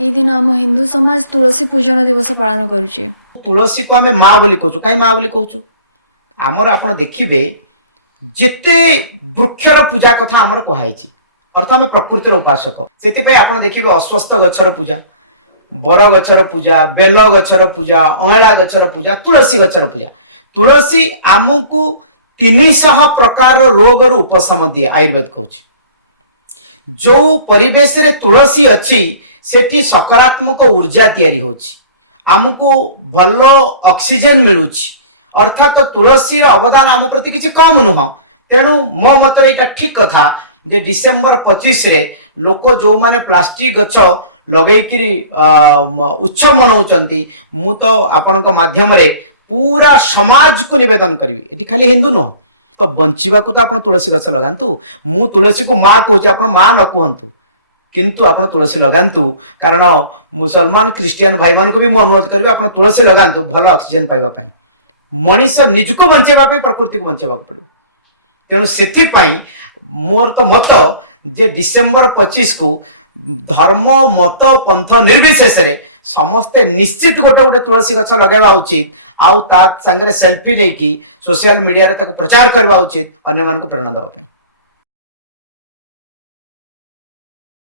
दिन हम हिंदू समाज तुलसी पूजन दिवस पालन करुचे। तुलसी को आमे माँ बोली कहू कई माँ बोली कहू आमर आपण देखिबे जेते वृक्षर पूजा कथा आमर कहाई अर्थ आम प्रकृतिर उपासक से आप देखिए अस्वस्थ गच्छर पूजा बर गच्छर पूजा बेल गच्छर पूजा अँला गच्छर पूजा तुलसी गच्छर पूजा तुलसी आमको 300 प्रकार रोग उपशम दिए आयुर्वेद कहूँ जो परिवेश रे तुलसी अच्छी सेठी सकारात्मक ऊर्जा तैयारी होची आमको भल ऑक्सीजन मिलुची अर्थात तुलसी अवदान आम प्रति किसी कम नुह तेणु मो मत ठीक कथा जे डिसेंबर 25 रे लोक जो माने प्लास्टिक गछ लगेकरी उत्सव मनाउचंती मु तो आपनक माध्यम रे पूरा समाज को निवेदन करी एठी खाली हिंदू न तो बंचिबा को तो आपन तुलसी गछ लगांतु मु तुलसी को मां कहूची आपन मां न कहंतु किंतु आपन तुलसी लगांतु कारण मुसलमान क्रिश्चियन भाई मान को भी मु अनुरोध करबे आपन तुलसी लगांतु भलो ऑक्सीजन पाइबा पाए मनीष निजको बंचेबा पे प्रकृति को बंचेबा पड़े तेणु सेथि पाई मोर तो मत जे डिसेंबर 25 को धर्म मत पंथ निर्विशेष रे समस्ते निश्चित गोटे गोटे तुलसी गछ लगाइबा उचित आउ ता संगे सेल्फी लेकी सोशल मीडिया रे तक प्रचार करबा उचित अन्य मान को प्रेरणा देबा।